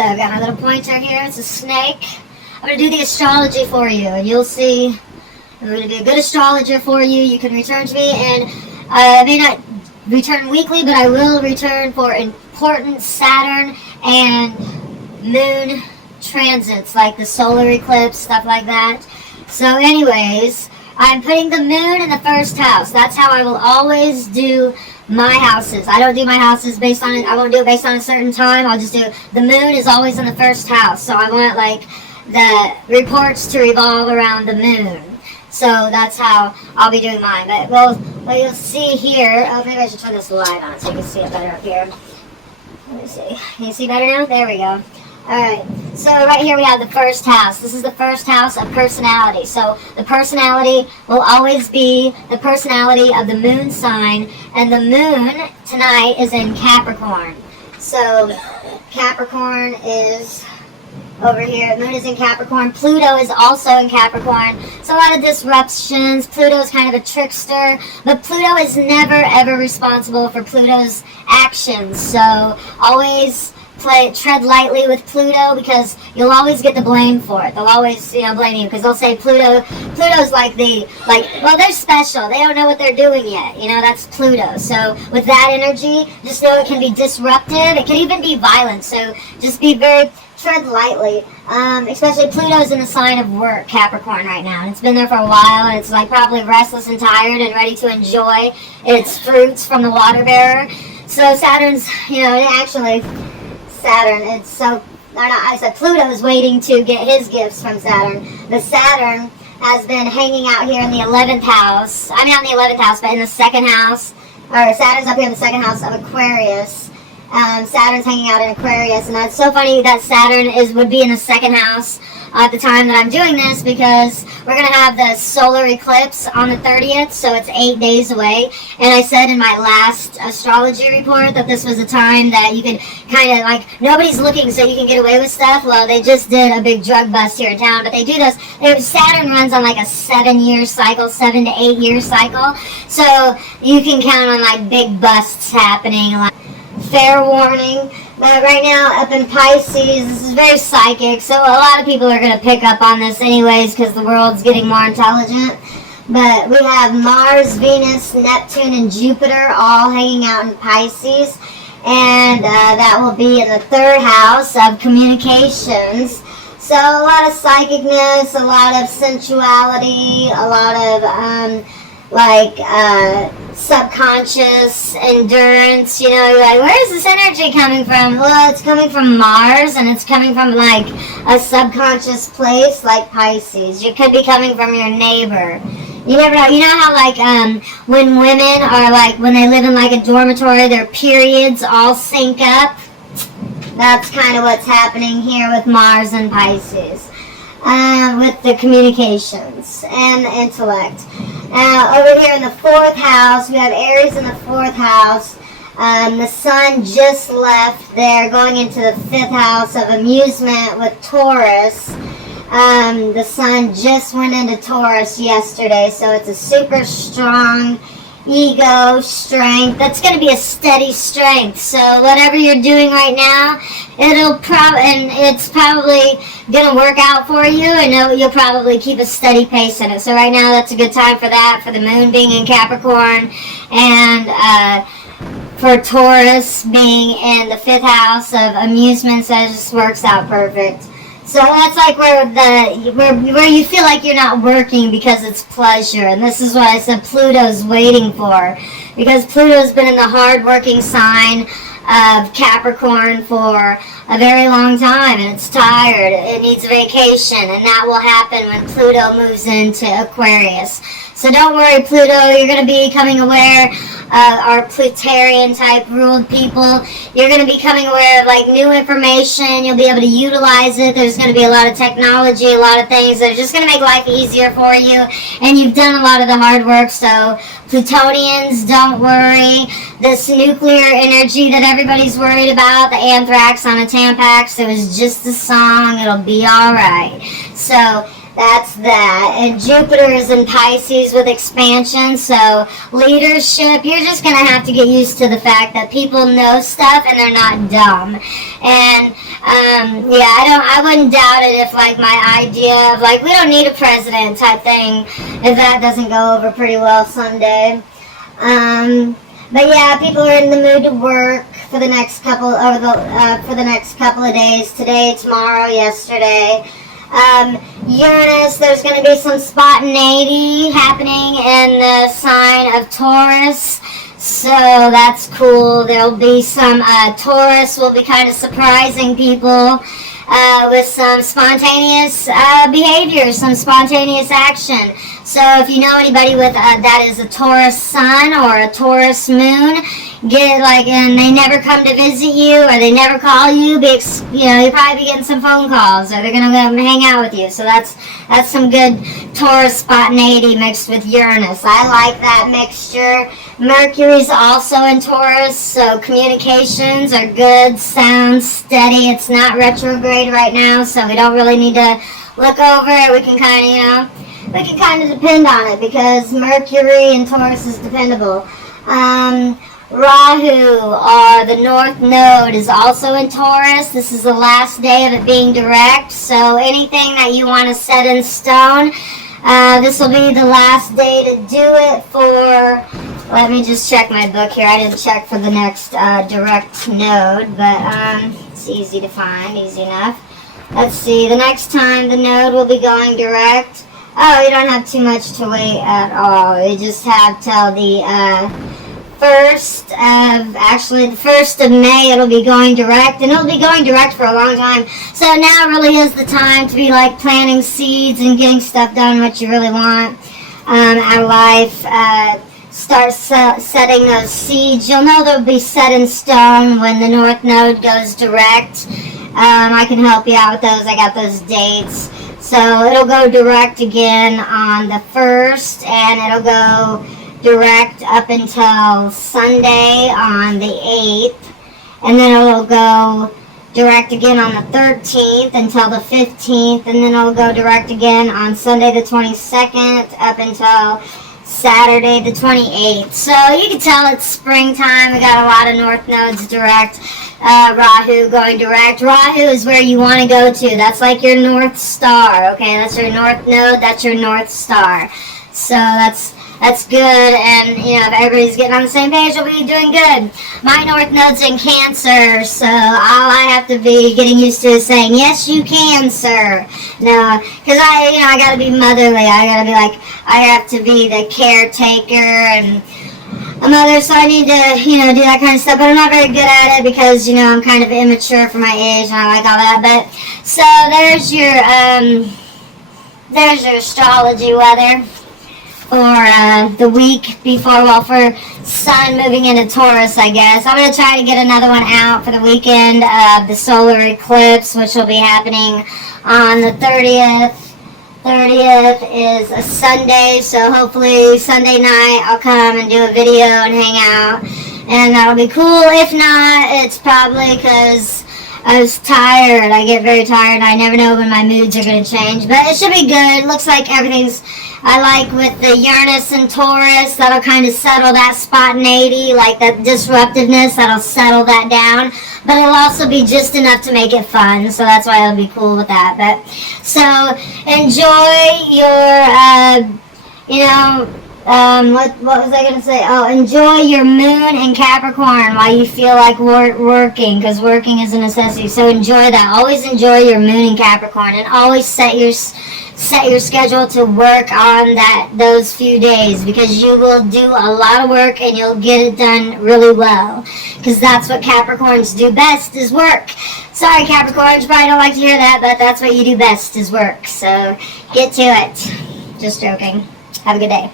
So I've got my little pointer here. It's a snake. I'm going to do the astrology for you, and you'll see. I'm going to be a good astrologer for you. You can return to me, and I may not return weekly, but I will return for important Saturn and moon transits, like the solar eclipse, stuff like that. So anyways, I'm putting the moon in the first house. That's how I will always do my houses. I don't do my houses based on it. I won't do it based on a certain time. I'll just do the moon is always in the first house. So I want like the reports to revolve around the moon. So that's how I'll be doing mine. But what you'll see here, oh, maybe I should turn this light on so you can see it better up here. Let me see. Can you see better now? There we go. Alright, so right here we have the first house. This is the first house of personality. So the personality will always be the personality of the moon sign. And the moon tonight is in Capricorn. So Capricorn is over here. Moon is in Capricorn. Pluto is also in Capricorn. So a lot of disruptions. Pluto is kind of a trickster. But Pluto is never ever responsible for Pluto's actions. So always tread lightly with Pluto, because you'll always get the blame for it. They'll always, blame you, because they'll say Pluto's like well, they're special. They don't know what they're doing yet. That's Pluto. So with that energy, just know it can be disruptive. It can even be violent. So just tread lightly. Especially Pluto's in the sign of work, Capricorn, right now. And it's been there for a while, and it's like probably restless and tired and ready to enjoy its fruits from the water bearer. So Saturn's, Saturn, I said Pluto's waiting to get his gifts from Saturn. But Saturn has been hanging out here in the 11th house. I'm not in the 11th house, but in the second house. Or Saturn's up here in the second house of Aquarius. Saturn's hanging out in Aquarius, and that's so funny that Saturn would be in the second house at the time that I'm doing this, because we're going to have the solar eclipse on the 30th, so it's 8 days away. And I said in my last astrology report that this was a time that you can kind of nobody's looking, so you can get away with stuff. Well, they just did a big drug bust here in town, but they do this. Saturn runs on a 7-year cycle, 7 to 8 year cycle, so you can count on big busts happening. Fair warning, but right now up in Pisces, this is very psychic, so a lot of people are going to pick up on this anyways, because the world's getting more intelligent. But we have Mars, Venus, Neptune, and Jupiter all hanging out in Pisces, and that will be in the third house of communications. So a lot of psychicness, a lot of sensuality, a lot of subconscious endurance. Where is this energy coming from? Well, it's coming from Mars, and it's coming from a subconscious place like Pisces. It could be coming from your neighbor. You never know. You know how when women are when they live in a dormitory, their periods all sync up? That's kind of what's happening here with Mars and Pisces. With the communications and the intellect. Over here in the fourth house, we have Aries in the fourth house. The sun just left there, going into the fifth house of amusement with Taurus. The sun just went into Taurus yesterday, so it's a super strong ego, strength. That's going to be a steady strength. So whatever you're doing right now, it's probably going to work out for you, and you'll probably keep a steady pace in it. So right now, that's a good time for that, for the moon being in Capricorn, and for Taurus being in the fifth house of amusements. That just works out perfect. So that's where you feel like you're not working because it's pleasure. And this is what I said Pluto's waiting for. Because Pluto's been in the hard-working sign of Capricorn for a very long time, and it's tired. It needs a vacation, and that will happen when Pluto moves into Aquarius. So don't worry, Pluto, you're going to be becoming aware our Plutarian type ruled people. You're going to be becoming aware of new information. You'll be able to utilize it. There's going to be a lot of technology, a lot of things that are just going to make life easier for you. And you've done a lot of the hard work, so Plutonians, don't worry. This nuclear energy that everybody's worried about, the anthrax on a Tampax, it was just a song. It'll be alright. So That's that. And Jupiter is in Pisces with expansion, so leadership, you're just going to have to get used to the fact that people know stuff and they're not dumb. And yeah, I wouldn't doubt it if like my idea of like we don't need a president type thing, if that doesn't go over pretty well someday. But yeah, people are in the mood to work for the next couple of days. Today, tomorrow, yesterday. Uranus, there's going to be some spontaneity happening in the sign of Taurus. So that's cool. There'll be some Taurus will be kind of surprising people with some spontaneous behavior, some spontaneous action. So if you know anybody with that is a Taurus sun or a Taurus moon, and they never come to visit you or they never call you, you'll probably be getting some phone calls or they're gonna come hang out with you. So that's some good Taurus spontaneity mixed with Uranus. I like that mixture. Mercury's also in Taurus, so communications are good, sound steady. It's not retrograde right now, so we don't really need to look over it. We can kind of depend on it because Mercury in Taurus is dependable. Rahu, or the North Node, is also in Taurus. This is the last day of it being direct, so anything that you want to set in stone, this will be the last day to do it for. Let me just check my book here. I didn't check for the next direct node, but it's easy to find, easy enough. Let's see, the next time the node will be going direct. Oh, you don't have too much to wait at all. You just have till the 1st of May it'll be going direct, and it'll be going direct for a long time. So now really is the time to be like planting seeds and getting stuff done what you really want out of life. Start setting those seeds. You'll know they'll be set in stone when the North Node goes direct. I can help you out with those. I got those dates. So it'll go direct again on the 1st, and it'll go direct up until Sunday on the 8th, and then it'll go direct again on the 13th until the 15th, and then it'll go direct again on Sunday the 22nd up until Saturday the 28th. So you can tell it's springtime. We got a lot of North Nodes direct. Rahu going direct. Rahu is where you want to go to. That's like your North Star. Okay, that's your North Node. That's your North Star. So that's good, and if everybody's getting on the same page, we'll be doing good. My North Node's in Cancer, so all I have to be getting used to is saying, yes, you can, sir. No, because I got to be motherly. I have to be the caretaker and a mother, so I need to, do that kind of stuff, but I'm not very good at it because, I'm kind of immature for my age, and I like all that, but, so there's your astrology weather for the week before, for Sun moving into Taurus, I guess. I'm going to try to get another one out for the weekend of the solar eclipse, which will be happening on the 30th. 30th is a Sunday, so hopefully Sunday night I'll come and do a video and hang out, and that'll be cool. If not, it's probably because I was tired. I get very tired, and I never know when my moods are going to change, but it should be good. It looks like everything's, I like with the Uranus and Taurus, that'll kind of settle that spontaneity, like that disruptiveness, that'll settle that down, but it'll also be just enough to make it fun, so that's why it'll be cool with that. But so enjoy your, what was I going to say? Oh, enjoy your moon in Capricorn while you feel like working, because working is a necessity. So enjoy that. Always enjoy your moon in Capricorn, and always set your schedule to work on those few days, because you will do a lot of work and you'll get it done really well, because that's what Capricorns do best, is work. Sorry, Capricorns, you probably don't like to hear that, but that's what you do best, is work. So get to it. Just joking. Have a good day.